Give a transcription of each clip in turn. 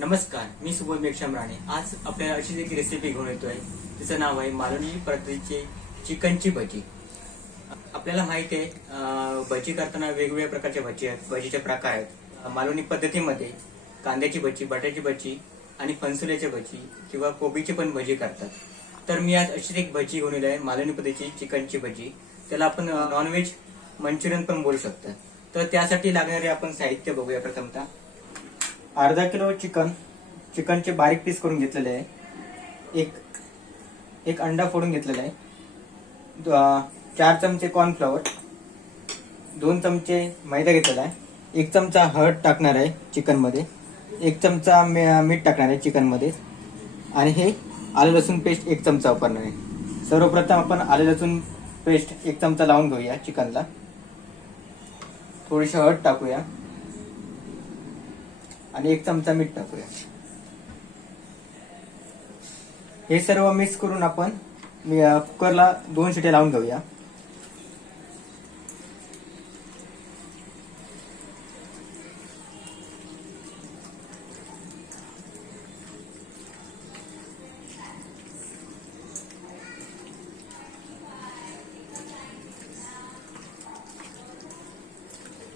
नमस्कार, मी सुबोध मेघश्याम राणे. आज आपल्याला अशीच एक रेसिपी घेऊन येतोय. तिचं नाव आहे मालवणी पद्धतीची चिकनची भजी. आपल्याला माहिती आहे भजी करताना वेगवेगळ्या प्रकारच्या भजी आहेत, भजीचे प्रकार आहेत. मालवणी पद्धतीमध्ये कांद्याची भजी, बटाट्याची भजी आणि फणसुल्याची भजी किंवा कोबीची पण भजी करतात. तर मी आज अशीच एक भजी घेऊन येलो आहे, मालवणी पद्धतीची चिकनची भजी. त्याला आपण नॉनव्हेज मंचुरियन पण बोलू शकतो. तर त्यासाठी लागणारे आपण साहित्य बघूया. प्रथमतः अर्धा किलो चिकनचे बारीक पीस करून घेतलेले आहे. एक अंडा फोडून घेतलेला आहे. 4 चमचे कॉर्नफ्लॉवर, 2 चमचे मैदा घेतलेला आहे. 1 चमचा हळद टाकणार आहे चिकन मध्ये, 1 चमचा मीठ टाकणार आहे चिकन मध्ये आणि हे आलं लसूण पेस्ट 1 चमचा वापरणार आहे. सर्वप्रथम आपण आलं लसूण पेस्ट 1 चमचा लावून घेऊया चिकनला. थोडीशी हळद टाकूया आणि 1 चमचा मीठ टाकूया. हे सर्व मिक्स करून आपण कुकरला 2 शिट्या लावून घेऊया.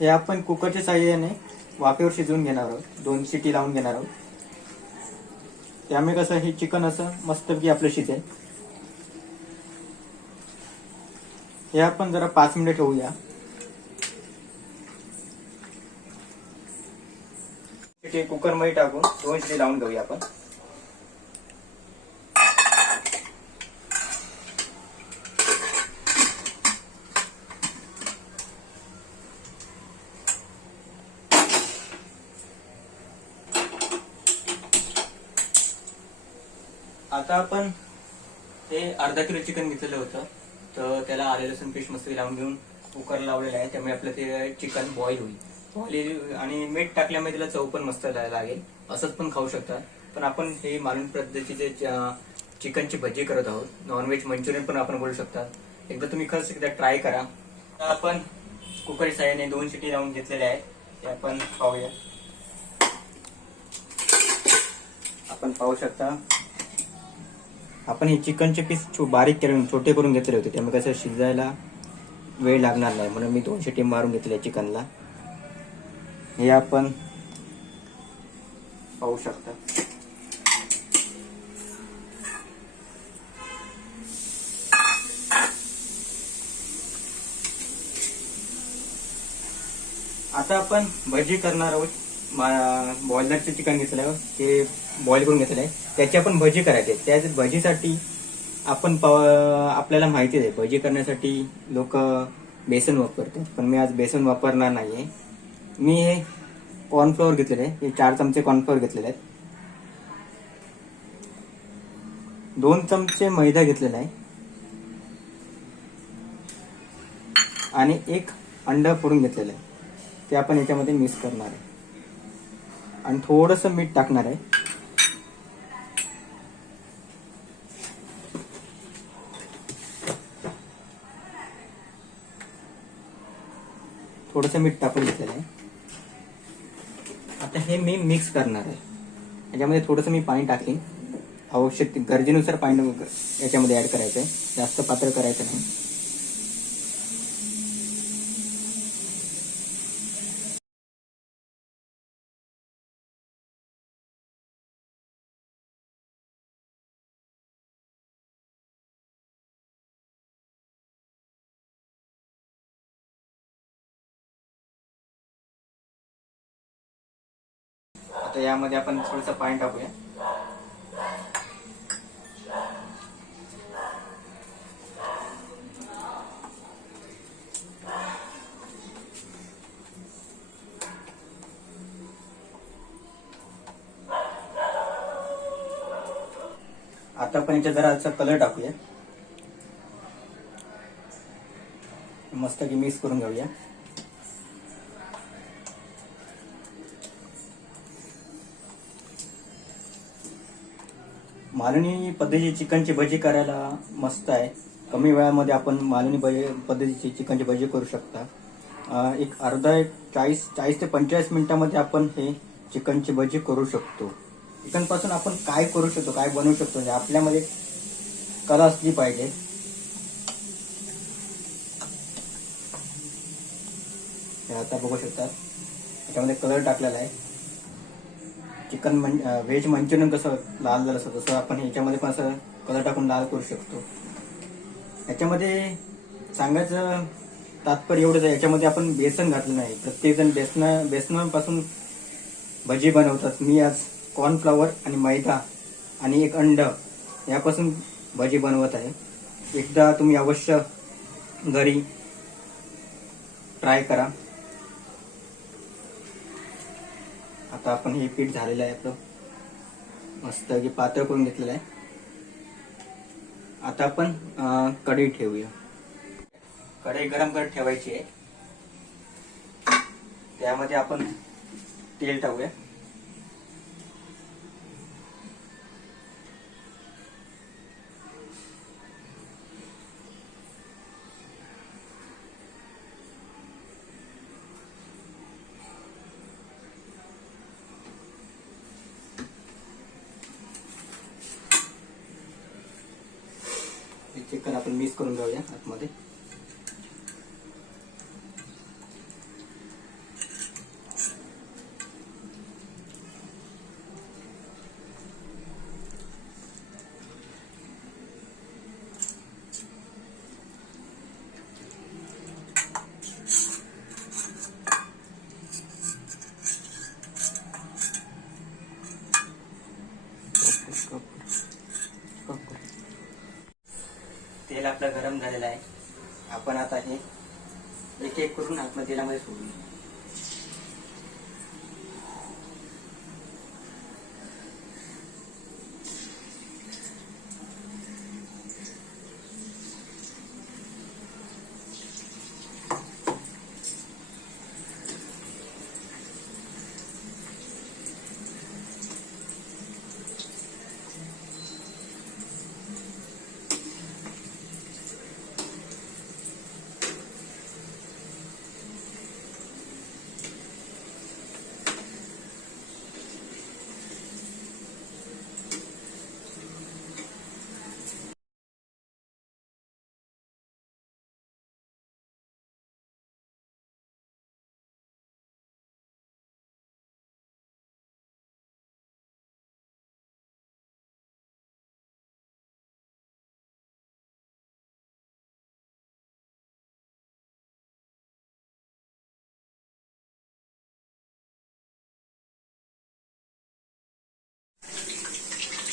हे आपण कुकरच्या साहाय्याने वाफेवर शिजवून घेणार आहोत. 2 शिटी लावून घेणार आहोत. त्यामुळे कसं हे चिकन असं मस्तपैकी आपलं शिजेल. हे आपण जरा 5 मिनिट ठेवूया. कुकर मध्ये टाकून 2 शिटी लावून घेऊया आपण. आता आपण हे अर्धा किलो चिकन घेतलेलं होतं, तर त्याला आले लसूण पेस्ट मस्त लावून घेऊन कुकर लावलेला आहे. त्यामुळे आपलं ते चिकन बॉईल होईल आणि मीठ टाकल्यामुळे त्याला चव पण मस्त लागेल. असंच पण खाऊ शकता. पण आपण हे मालवणी पद्धतीचे चिकनची भजी करत आहोत. नॉनव्हेज मंचुरियन पण आपण बोलू शकता. एकदा तुम्ही खरंच एकदा ट्राय करा. आपण कुकरच्या साहाय्याने 2 शिटी लावून घेतलेल्या आहेत. ते आपण पाहूया. आपण पाहू शकता आपण हे चिकनचे पीस बारीक करून छोटे करून घेतले होते. त्यामुळे कसं शिजायला वेळ लागणार नाही, म्हणून मी 2 शिटी मारून घेतले चिकनला. हे आपण पाहू शकता. आता आपण भजी करणार आहोत. बॉयलरचे चिकन घेतलं ते बॉईल करून घेतलं आहे, त्याची आपण भजी करायची. त्या भजीसाठी आपण आपल्याला माहिती आहे भजी करण्यासाठी लोक बेसन वापरतात, पण मी आज बेसन वापरणार नाहीये. मी हे कॉर्नफ्लोअर घेतलेले आहे. हे 4 चमचे कॉर्नफ्लोअर घेतलेले आहेत. 2 चमचे मैदा घेतलेला आहे आणि 1 अंडा फोडून घेतलेलं आहे. ते आपण याच्यामध्ये मिक्स करणार आहे आणि थोडंसं मीठ टाकणार आहे. थोडंसं मीठ टाकून घेतलेलं आहे. आता हे मी मिक्स करणार आहे. याच्यामध्ये थोडंसं मी पाणी टाकेन. आवश्यक गरजेनुसार पाणी याच्यामध्ये ऍड करायचं आहे. जास्त पातळ करायचं नाही. आता यामध्ये आपण थोडंसं पाणी टाकूया. आता आपण याच्यात जरा कलर टाकूया. मस्त मिक्स करून घेऊया. मालवणी पद्धतीची चिकनची भजी करायला मस्त आहे. कमी वेळामध्ये आपण मालवणी पद्धतीची चिकनची भजी करू शकता. एक 40 ते 45 मिनिटांमध्ये आपण हे चिकनची भजी करू शकतो. चिकन पासून आपण काय करू शकतो, काय बनवू शकतो, म्हणजे आपल्यामध्ये कला असली पाहिजे. हे आता बघू शकता त्याच्यामध्ये कलर टाकलेला आहे. चिकन व्हेज मंचुरियन कसं लाल झालं असतं तसं आपण ह्याच्यामध्ये पण असं कलर टाकून लाल करू शकतो. याच्यामध्ये सांगायचं तात्पर्य एवढंच आहे, याच्यामध्ये आपण बेसन घातलं नाही. प्रत्येकजण बेसनापासून भजी बनवतात. मी आज कॉर्नफ्लॉवर आणि मैदा आणि एक अंड यापासून भजी बनवत आहे. एकदा तुम्ही अवश्य घरी ट्राय करा. आता आपण हे पीठ झालेलं आहे आपलं, मस्त की पातळ करून घेतलेलं आहे. आता आपण कढई ठेवूया. कढई गरम करत ठेवायची आहे. त्यामध्ये आपण तेल टाकूया. चिकन आपण मिक्स करून घेऊया आतमध्ये. तेल आपलं गरम झालेलं आहे. आपण आता हे एक एक करून आतमध्ये तेलामध्ये सोडूया.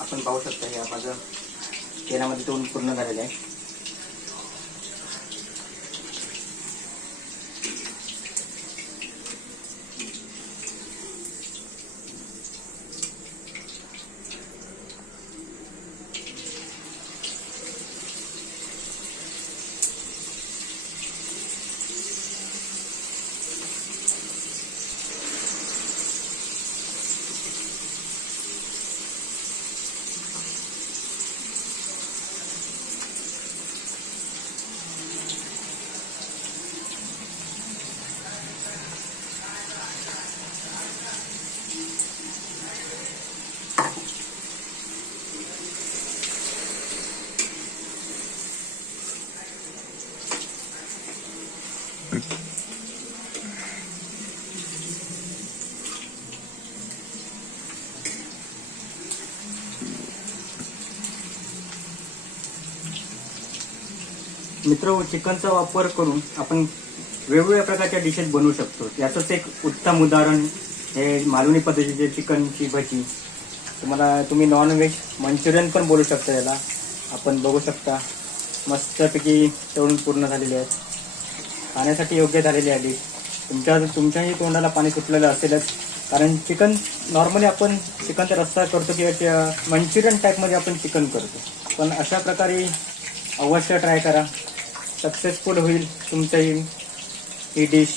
आपण पाहू शकता हे माझं तेलामध्ये तळून पूर्ण झालेलं आहे. मित्र, चिकनचा वापर करून आपण वेगवेगळ्या प्रकारच्या डिशेस बनवू शकतो. याचंच एक उत्तम उदाहरण हे मालवणी पद्धतीचे चिकनची भजी. तुम्ही नॉनव्हेज मंचुरियन पण बोलू शकता याला. आपण बघू शकता मस्तपैकी तळून पूर्ण झालेले आहेत. खाण्यासाठी योग्य झालेली आहे डिश. तुमच्याही तोंडाला पाणी सुटलेलं असेलच, कारण चिकन नॉर्मली आपण चिकनचा रस्सा करतो किंवा मंचुरियन टाईपमध्ये आपण चिकन करतो. पण अशा प्रकारे अवश्य ट्राय करा. सक्सेसफुल होईल तुमची ही डिश.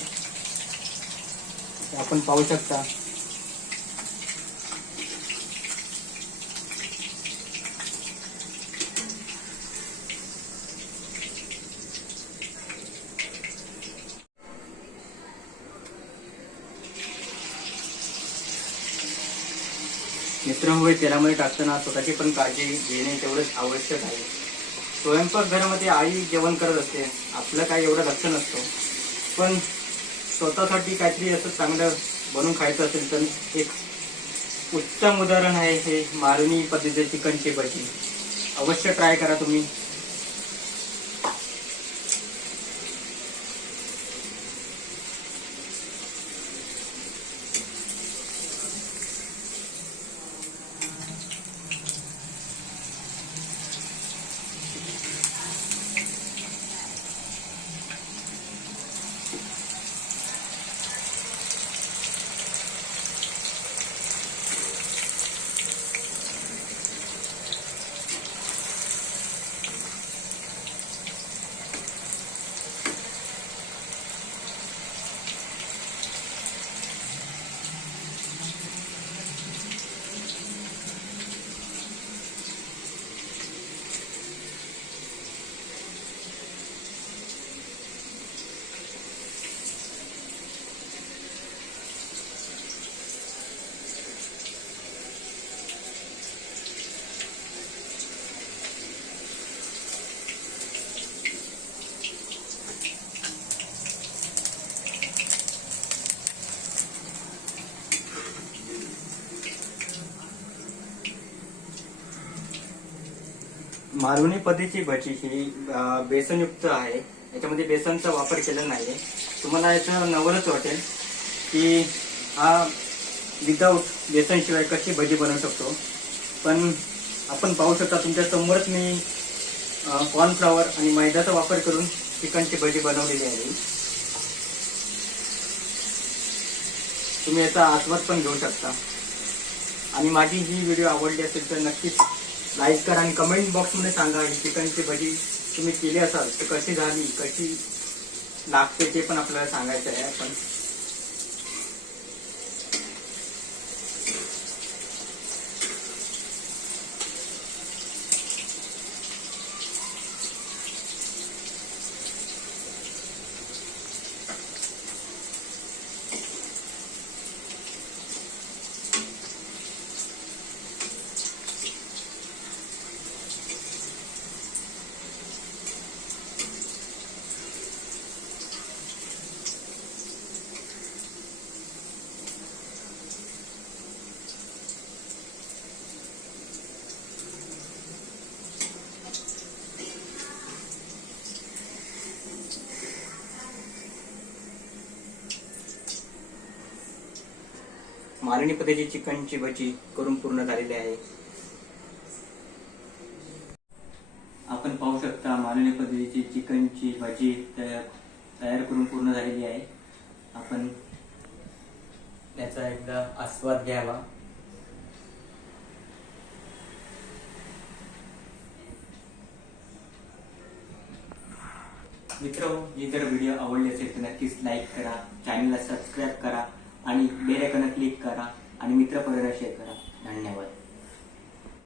आपण पाहू शकता मित्रांनो, तेलामध्ये टाकताना स्वतःची पण काळजी घेणे तेवढंच आवश्यक आहे. स्वयंपाकघरामध्ये आई जेवण करत असते, आपलं काय एवढं लक्ष नसतं, पण स्वतःसाठी काहीतरी असं चांगलं बनवून खायचं असेल तर एक उत्तम उदाहरण आहे हे मालवणी पद्धतीचे चिकनची भजी. अवश्य ट्राय करा तुम्ही. मालवणी पद्धतीची भजी ही बेसनयुक्त आहे. याच्यामध्ये बेसनचा वापर केला नाहीये. तुम्हाला याचं नवलच वाटेल की हा विदाऊट बेसनशिवाय कशी भजी बनवू शकतो. पण आपण पाहू शकता, तुमच्या समोरच मी कॉर्नफ्लॉवर आणि मैद्याचा वापर करून चिकनची भजी बनवलेली आहे. तुम्ही याचा आस्वाद पण घेऊ शकता. आणि माझी ही व्हिडिओ आवडली असेल तर नक्कीच लाईक करा आणि कमेंट बॉक्समध्ये सांगा ही चिकनची भजी तुम्ही केली असाल तर कशी झाली, कशी लागते ते पण आपल्याला सांगायचं आहे. आपण मालवणी पद्धतीची चिकनची भजी करून पूर्ण झालेली आहे. आपण पाहू शकता मालवणी पद्धतीची चिकनची भजी तयार करून पूर्ण झालेली आहे. आपण याचा एकदा आस्वाद घ्यावा. मित्रांनो, ही जर व्हिडिओ आवडली असेल तर नक्कीच लाईक करा, चॅनलला सबस्क्राईब करा आणि बेल आयकॉनला क्लिक करा आणि मित्रपरिवाराला शेअर करा. धन्यवाद.